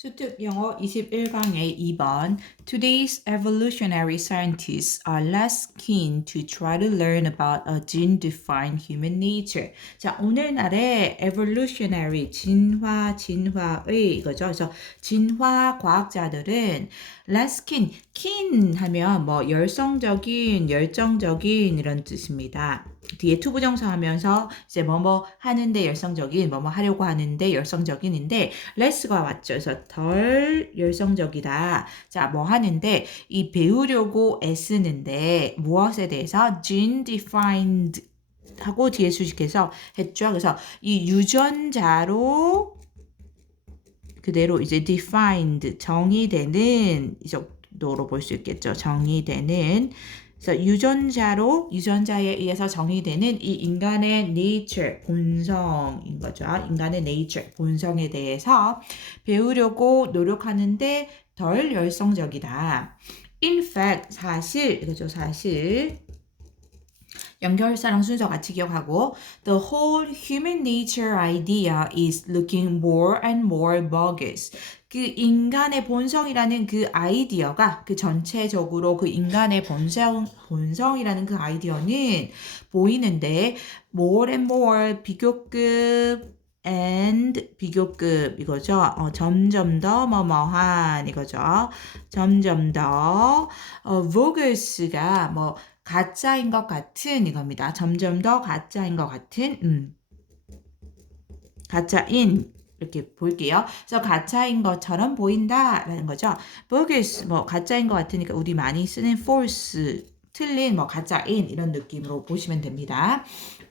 수특 영어 21강의 2번 Today's evolutionary scientists are less keen to try to learn about a gene-defined human nature. 자, 오늘날의 evolutionary, 진화, 진화의 이거죠. 그래서 진화 과학자들은 keen, keen 하면 뭐 열성적인, 열정적인 이런 뜻입니다. 뒤에 투부정사 하면서 이제 뭐뭐 하는데 열성적인, 뭐뭐 하려고 하는데 열성적인인데 less가 왔죠. 그래서 덜 열성적이다. 자, 뭐 하는데 이 배우려고 애쓰는데 무엇에 대해서 gene defined 하고 뒤에 수식해서 했죠. 그래서 이 유전자로 그대로 이제 defined 정의되는 이 정도로 볼 수 있겠죠. 정의되는 그래서 유전자로 유전자에 의해서 정의되는 이 인간의 nature 본성인 거죠. 인간의 nature 본성에 대해서 배우려고 노력하는데 덜 열성적이다. In fact 사실 이거죠. 사실 연결사랑 순서 같이 기억하고 The whole human nature idea is looking more and more bogus. 그 인간의 본성이라는 그 아이디어가 그 전체적으로 그 인간의 본성 본성이라는 그 아이디어는 보이는데 more and more 비교급 and 비교급 이거죠. 어, 점점 더 뭐뭐한 이거죠. 점점 더 어, vogus가 뭐 가짜인 것 같은 이겁니다. 점점 더 가짜인 것 같은 음. 가짜인 이렇게 볼게요. 그래서 가짜인 것처럼 보인다라는 거죠. bogus 뭐 가짜인 것 같으니까 우리 많이 쓰는 false 틀린 뭐 가짜인 이런 느낌으로 보시면 됩니다.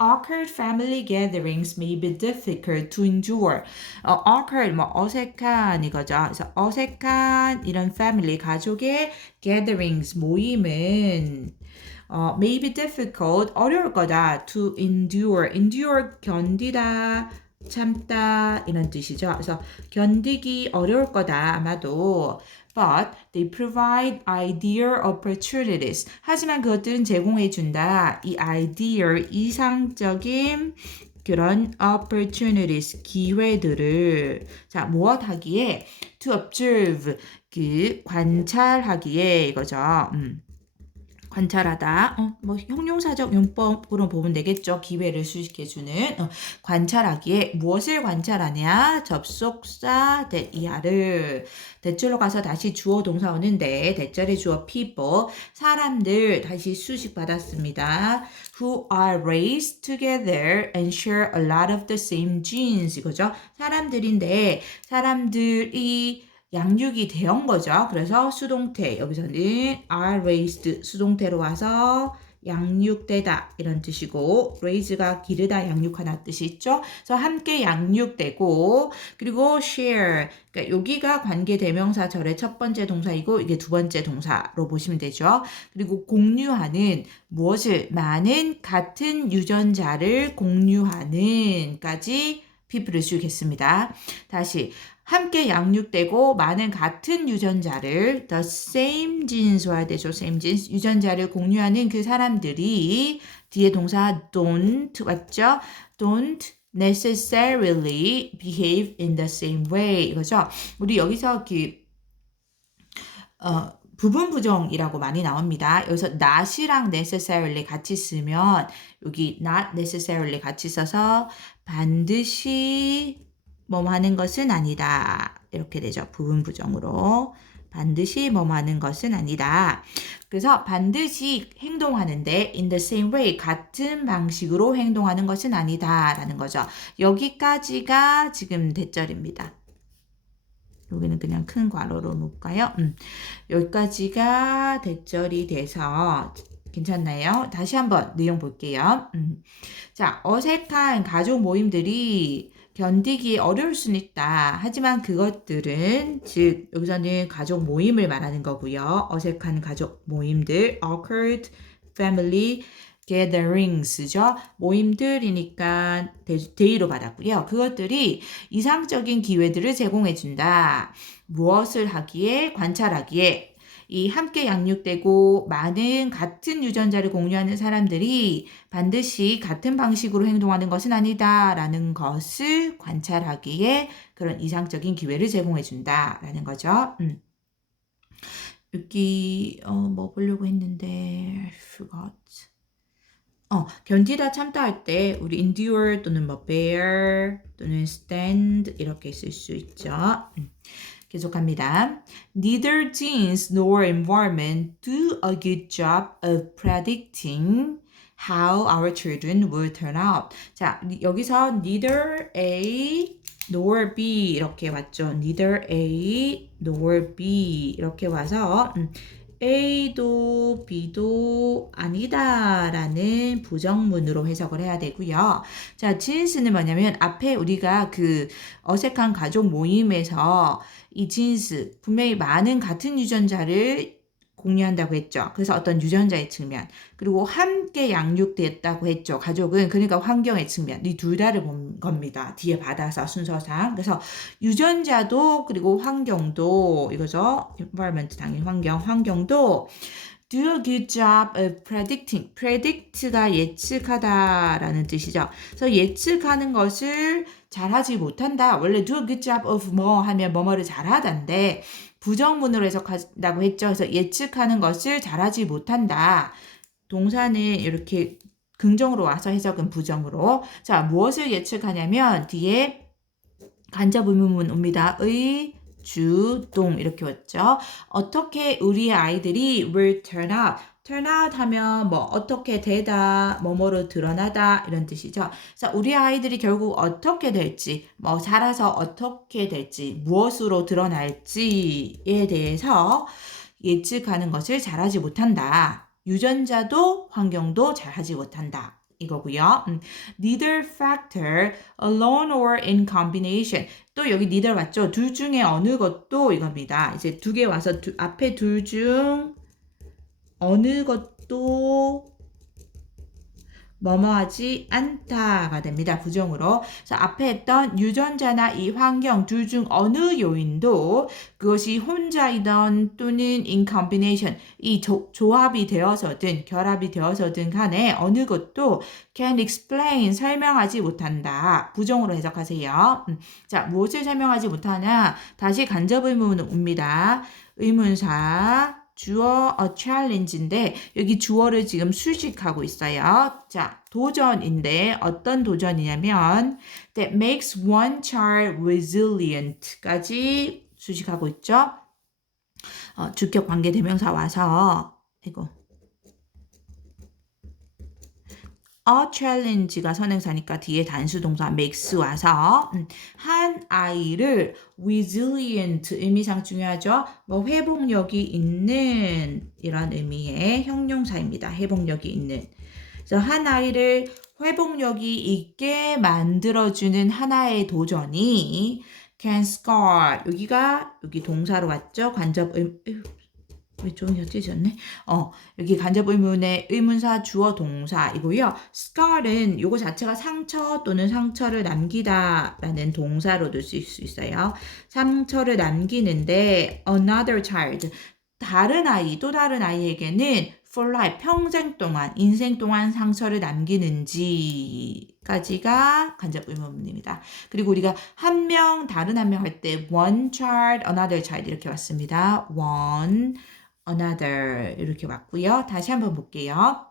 Awkward family gatherings may be difficult to endure. 어, awkward 뭐 어색한 이거죠. 그래서 어색한 이런 family 가족의 gatherings 모임은 어, may be difficult 어려울 거다 to endure. endure 견디다 참다 이런 뜻이죠. 그래서 견디기 어려울 거다 아마도. But they provide ideal opportunities. 하지만 그것들은 제공해 준다. 이 ideal 이상적인 그런 opportunities 기회들을 자 무엇 하기에 to observe 그 관찰하기에 이거죠. 음. 관찰하다. 어, 뭐 형용사적 용법으로 보면 되겠죠. 기회를 수식해주는 어, 관찰하기에 무엇을 관찰하냐? 접속사 대 이하를 대절로 가서 다시 주어 동사 오는데 대절의 주어 people 사람들 다시 수식 받았습니다. Who are raised together and share a lot of the same genes 이거죠. 사람들인데 사람들이 양육이 되온 거죠. 그래서 수동태 여기서는 are raised 수동태로 와서 양육되다 이런 뜻이고 raise가 기르다 양육하다 뜻이 있죠. 그래서 함께 양육되고 그리고 share 그러니까 여기가 관계 대명사 절의 첫 번째 동사이고 이게 두 번째 동사로 보시면 되죠. 그리고 공유하는 무엇을 많은 같은 유전자를 공유하는까지 피부를 쓰겠습니다. 다시 함께 양육되고 많은 같은 유전자를 the same genes 와야 되죠. same genes 유전자를 공유하는 그 사람들이 뒤에 동사 don't 왔죠. don't necessarily behave in the same way 이거죠. 우리 여기서 그 어, 부분 부정이라고 많이 나옵니다. 여기서 not이랑 necessarily 같이 쓰면 여기 not necessarily 같이 써서 반드시 뭐뭐 하는 것은 아니다. 이렇게 되죠. 부분 부정으로. 반드시 뭐뭐 하는 것은 아니다. 그래서 반드시 행동하는데 in the same way 같은 방식으로 행동하는 것은 아니다 라는 거죠. 여기까지가 지금 대절입니다. 여기는 그냥 큰 괄호로 놓을까요? 음. 여기까지가 대절이 돼서 괜찮나요? 다시 한번 내용 볼게요. 음. 자, 어색한 가족 모임들이 견디기 어려울 수는 있다. 하지만 그것들은 즉 여기서는 가족 모임을 말하는 거고요. 어색한 가족 모임들, awkward family gatherings죠. 모임들이니까 데이로 받았고요. 그것들이 이상적인 기회들을 제공해 준다. 무엇을 하기에 관찰하기에 이 함께 양육되고 많은 같은 유전자를 공유하는 사람들이 반드시 같은 방식으로 행동하는 것은 아니다라는 것을 관찰하기에 그런 이상적인 기회를 제공해 준다라는 거죠. 음. 여기 어, 뭐 보려고 했는데 forgot. 어, 견디다 참다 할 때 우리 endure 또는 뭐 bear 또는 stand 이렇게 쓸 수 있죠. 음. 계속합니다. Neither genes nor environment do a good job of predicting how our children will turn out. 자, 여기서 neither A nor B 이렇게 왔죠. neither A nor B 이렇게 와서 음, A도 B도 아니다라는 부정문으로 해석을 해야 되고요. 자, 진스는 뭐냐면 앞에 우리가 그 어색한 가족 모임에서 이 진스 분명히 많은 같은 유전자를 공유한다고 했죠. 그래서 어떤 유전자의 측면 그리고 함께 양육됐다고 했죠. 가족은 그러니까 환경의 측면 이 둘 다를 본 겁니다. 뒤에 받아서 순서상 그래서 유전자도 그리고 환경도 이거죠. environment 당연히 환경 환경도 do a good job of predicting. predict가 예측하다라는 뜻이죠. 그래서 예측하는 것을 잘하지 못한다. 원래 do a good job of 뭐 하면 뭐뭐를 잘하던데 부정문으로 해석한다고 했죠. 그래서 예측하는 것을 잘하지 못한다. 동사는 이렇게 긍정으로 와서 해석은 부정으로. 자, 무엇을 예측하냐면 뒤에 간접 의문문 옵니다. 의, 주, 동 이렇게 왔죠. 어떻게 우리 아이들이 will turn out turn out 하면 뭐 어떻게 되다, 뭐뭐로 드러나다 이런 뜻이죠. 그래서 우리 아이들이 결국 어떻게 될지, 뭐 자라서 어떻게 될지, 무엇으로 드러날지에 대해서 예측하는 것을 잘하지 못한다. 유전자도 환경도 잘하지 못한다. 이거고요. 음, neither factor alone or in combination. 또 여기 neither 맞죠? 둘 중에 어느 것도 이겁니다. 이제 두 개 와서 두, 앞에 둘 중 어느 것도 뭐뭐하지 않다가 됩니다. 부정으로. 그래서 앞에 했던 유전자나 이 환경 둘 중 어느 요인도 그것이 혼자이던 또는 in combination 이 조, 조합이 되어서든 결합이 되어서든 간에 어느 것도 can explain 설명하지 못한다. 부정으로 해석하세요. 음, 자, 무엇을 설명하지 못하냐? 다시 간접 의문 옵니다. 의문사 주어 a challenge인데 여기 주어를 지금 수식하고 있어요. 자, 도전인데 어떤 도전이냐면 that makes one child resilient까지 수식하고 있죠. 어, 주격 관계 대명사 와서 이거 a challenge가 선행사니까 뒤에 단수 동사 makes 와서 음, 한 아이를 resilient 의미상 중요하죠. 뭐 회복력이 있는 이런 의미의 형용사입니다. 회복력이 있는. 그래서 한 아이를 회복력이 있게 만들어주는 하나의 도전이 can scar 여기가 여기 동사로 왔죠. 관접 의, 왜 종이가 찢어졌네? 어, 여기 간접 의문의 의문사 주어 동사이고요. scar은 요거 자체가 상처 또는 상처를 남기다라는 동사로도 쓸 수 있어요. 상처를 남기는데 another child 다른 아이 또 다른 아이에게는 for life 평생 동안 인생 동안 상처를 남기는지까지가 간접 의문문입니다. 그리고 우리가 한 명 다른 한 명 할 때 one child another child 이렇게 왔습니다. one another 이렇게 왔고요. 다시 한번 볼게요.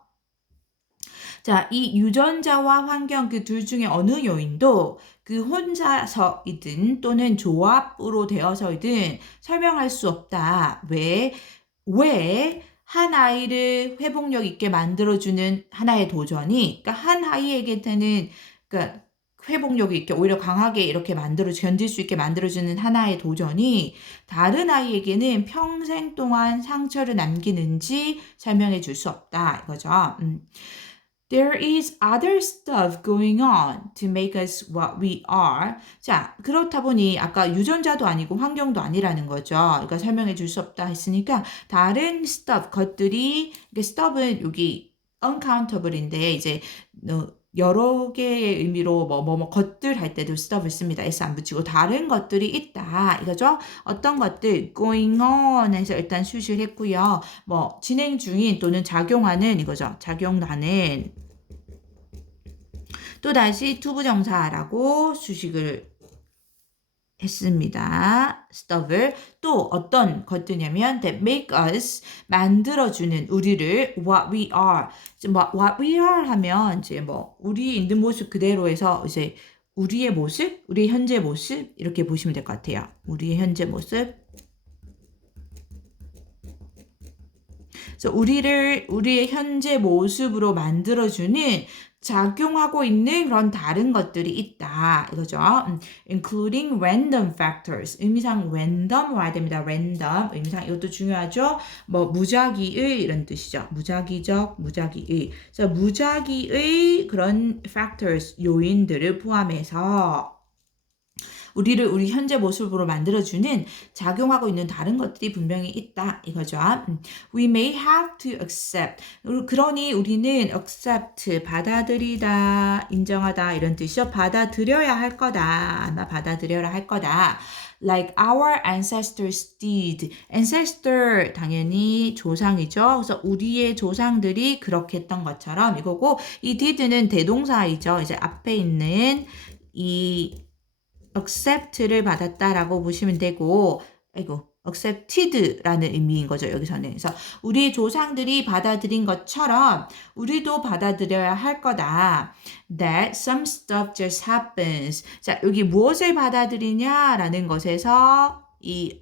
자, 이 유전자와 환경 그 둘 중에 어느 요인도 그 혼자서이든 또는 조합으로 되어서이든 설명할 수 없다. 왜? 왜? 한 아이를 회복력 있게 만들어주는 하나의 도전이, 그러니까 한 아이에게는, 그러니까 회복력이 있게 오히려 강하게 이렇게 만들어 견딜 수 있게 만들어주는 하나의 도전이 다른 아이에게는 평생 동안 상처를 남기는지 설명해 줄 수 없다 이거죠. 음. There is other stuff going on to make us what we are. 자, 그렇다 보니 아까 유전자도 아니고 환경도 아니라는 거죠. 그러니까 설명해 줄 수 없다 했으니까 다른 stuff 것들이 이게 stuff은 여기 uncountable인데 이제 어, 여러 개의 의미로 뭐 뭐 뭐 것들 할 때도 stuff을 씁니다. s 안 붙이고 다른 것들이 있다 이거죠. 어떤 것들 going on에서 일단 수식을 했고요. 뭐 진행 중인 또는 작용하는 이거죠. 작용하는 또 다시 투부정사라고 수식을 했습니다. stuff을 또 어떤 것들냐면 that make us 만들어주는 우리를 what we are. 뭐 what we are 하면 이제 뭐 우리 있는 모습 그대로에서 이제 우리의 모습, 우리의 현재 모습 이렇게 보시면 될 것 같아요. 우리의 현재 모습. 그래서 우리를 우리의 현재 모습으로 만들어주는 작용하고 있는 그런 다른 것들이 있다. 이거죠. 음, including random factors. 의미상 random 와야 됩니다. random. 의미상 이것도 중요하죠. 뭐 무작위의 이런 뜻이죠. 무작위적, 무작위의. 그래서 무작위의 그런 factors 요인들을 포함해서 우리를 우리 현재 모습으로 만들어주는 작용하고 있는 다른 것들이 분명히 있다 이거죠. 음, We may have to accept. 그러니 우리는 accept 받아들이다, 인정하다 이런 뜻이죠. 받아들여야 할 거다. 아마 받아들여야 할 거다. Like our ancestors did. ancestor 당연히 조상이죠. 그래서 우리의 조상들이 그렇게 했던 것처럼 이거고 이 did는 대동사이죠. 이제 앞에 있는 이 accept를 받았다라고 보시면 되고, 아이고, accepted라는 의미인 거죠, 여기서는. 그래서 우리 조상들이 받아들인 것처럼 우리도 받아들여야 할 거다. That some stuff just happens. 자, 여기 무엇을 받아들이냐라는 것에서 이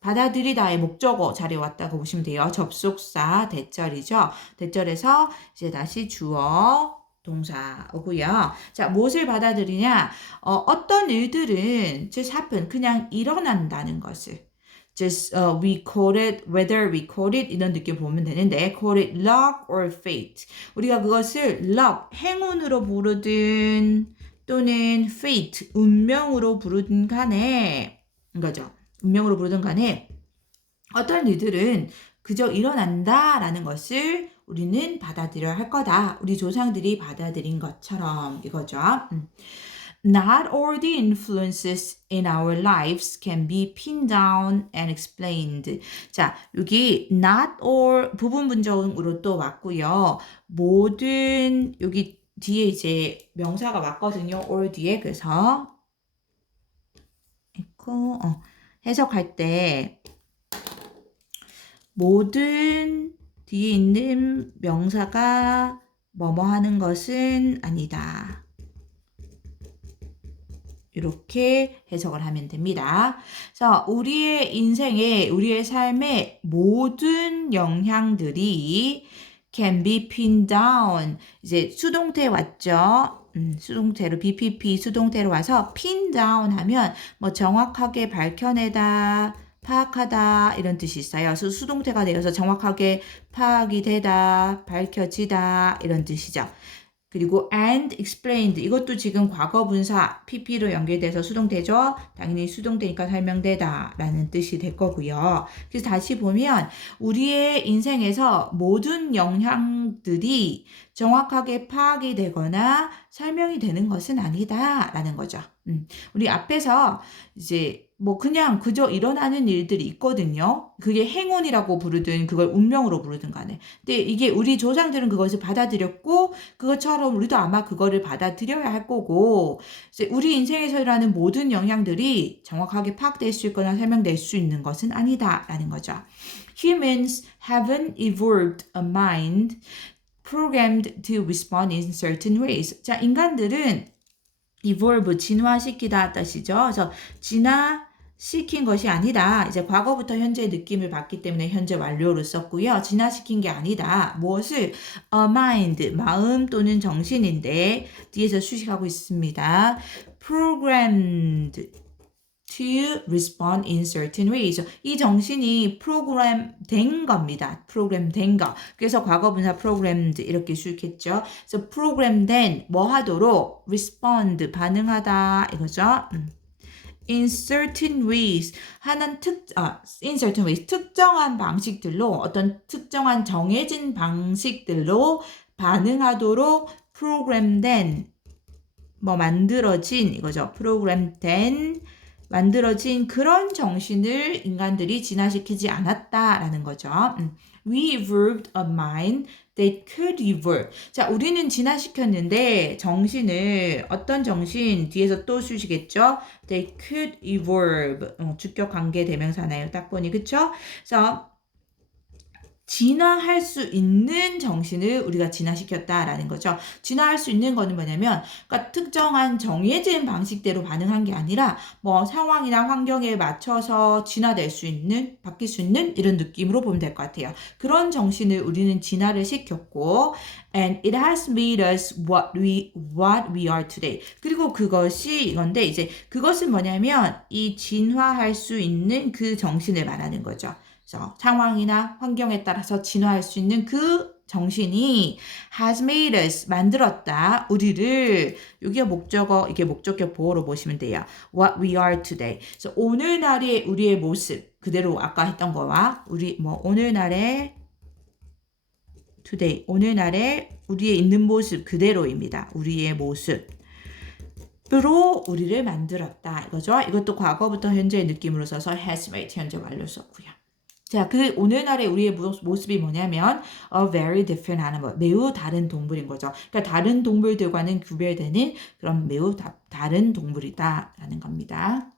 받아들이다의 목적어 자리에 왔다고 보시면 돼요. 접속사 대절이죠. 대절에서 이제 다시 주어 동사고요. 자, 무엇을 받아들이냐? 어, 어떤 일들은 just happen 그냥 일어난다는 것을 just uh, we call it whether we call it 이런 느낌 보면 되는데 call it luck or fate 우리가 그것을 luck 행운으로 부르든 또는 fate 운명으로 부르든 간에 거죠. 운명으로 부르든 간에 어떤 일들은 그저 일어난다라는 것을 우리는 받아들여야 할 거다. 우리 조상들이 받아들인 것처럼 이거죠. 음. Not all the influences in our lives can be pinned down and explained. 자, 여기 not all 부분 분정으로 또 왔고요. 모든 여기 뒤에 이제 명사가 왔거든요. all 뒤에 그래서 있고 어, 해석할 때 모든 뒤에 있는 명사가 뭐뭐 하는 것은 아니다. 이렇게 해석을 하면 됩니다. 그래서 우리의 인생에, 우리의 삶의 모든 영향들이 can be pinned down. 이제 수동태 왔죠? 음, 수동태로 BPP 수동태로 와서 pin down 하면 뭐 정확하게 밝혀내다, 파악하다 이런 뜻이 있어요. 그래서 수동태가 되어서 정확하게 파악이 되다, 밝혀지다 이런 뜻이죠. 그리고 and explained 이것도 지금 과거 분사 pp로 연결돼서 수동태죠. 당연히 수동태니까 설명되다 라는 뜻이 될 거고요. 그래서 다시 보면 우리의 인생에서 모든 영향들이 정확하게 파악이 되거나 설명이 되는 것은 아니다 라는 거죠. 음, 우리 앞에서 이제 뭐 그냥 그저 일어나는 일들이 있거든요. 그게 행운이라고 부르든 그걸 운명으로 부르든 간에. 근데 이게 우리 조상들은 그것을 받아들였고 그것처럼 우리도 아마 그거를 받아들여야 할 거고 이제 우리 인생에서 일어나는 모든 영향들이 정확하게 파악될 수 있거나 설명될 수 있는 것은 아니다라는 거죠. Humans haven't evolved a mind programmed to respond in certain ways. 자, 인간들은 evolve 진화시키다 뜻이죠. 그래서 진화 시킨 것이 아니다. 이제 과거부터 현재의 느낌을 받기 때문에 현재 완료를 썼고요. 진화시킨 게 아니다. 무엇을 a mind 마음 또는 정신인데 뒤에서 수식하고 있습니다. programmed to respond in certain ways. 이 정신이 프로그램 된 겁니다. 프로그램 된 거. 그래서 과거분사 programmed 이렇게 수익했죠. 그래서 프로그램 된 뭐 하도록 respond 반응하다 이거죠. 음. In certain ways 하는 특 아, in certain ways 특정한 방식들로 어떤 특정한 정해진 방식들로 반응하도록 프로그램된 뭐 만들어진 이거죠. 프로그램된 만들어진 그런 정신을 인간들이 진화시키지 않았다라는 거죠. 음. We evolved a mind that could evolve. 자, 우리는 진화시켰는데 정신을 어떤 정신 뒤에서 또 쓰시겠죠? They could evolve. 어, 주격 관계 대명사나요? 딱 보니 그쵸? 그래서 진화할 수 있는 정신을 우리가 진화시켰다라는 거죠. 진화할 수 있는 거는 뭐냐면, 그러니까 특정한 정해진 방식대로 반응한 게 아니라, 뭐 상황이나 환경에 맞춰서 진화될 수 있는, 바뀔 수 있는 이런 느낌으로 보면 될 것 같아요. 그런 정신을 우리는 진화를 시켰고, and it has made us what we what we are today. 그리고 그것이 이건데 이제 그것은 뭐냐면 이 진화할 수 있는 그 정신을 말하는 거죠. 상황이나 환경에 따라서 진화할 수 있는 그 정신이 has made us 만들었다 우리를 여기가 목적어 이게 목적격 보호로 보시면 돼요. What we are today. 그래서 오늘날의 우리의 모습 그대로 아까 했던 거와 우리 뭐 오늘날의 today 오늘날의 우리의 있는 모습 그대로입니다. 우리의 모습. 으로 우리를 만들었다 이거죠. 이것도 과거부터 현재의 느낌으로 써서 has made 현재 완료 썼고요. 자, 그 오늘날의 우리의 모- 모습이 뭐냐면 a very different animal, 매우 다른 동물인 거죠. 그러니까 다른 동물들과는 구별되는 그런 매우 다, 다른 동물이다라는 겁니다.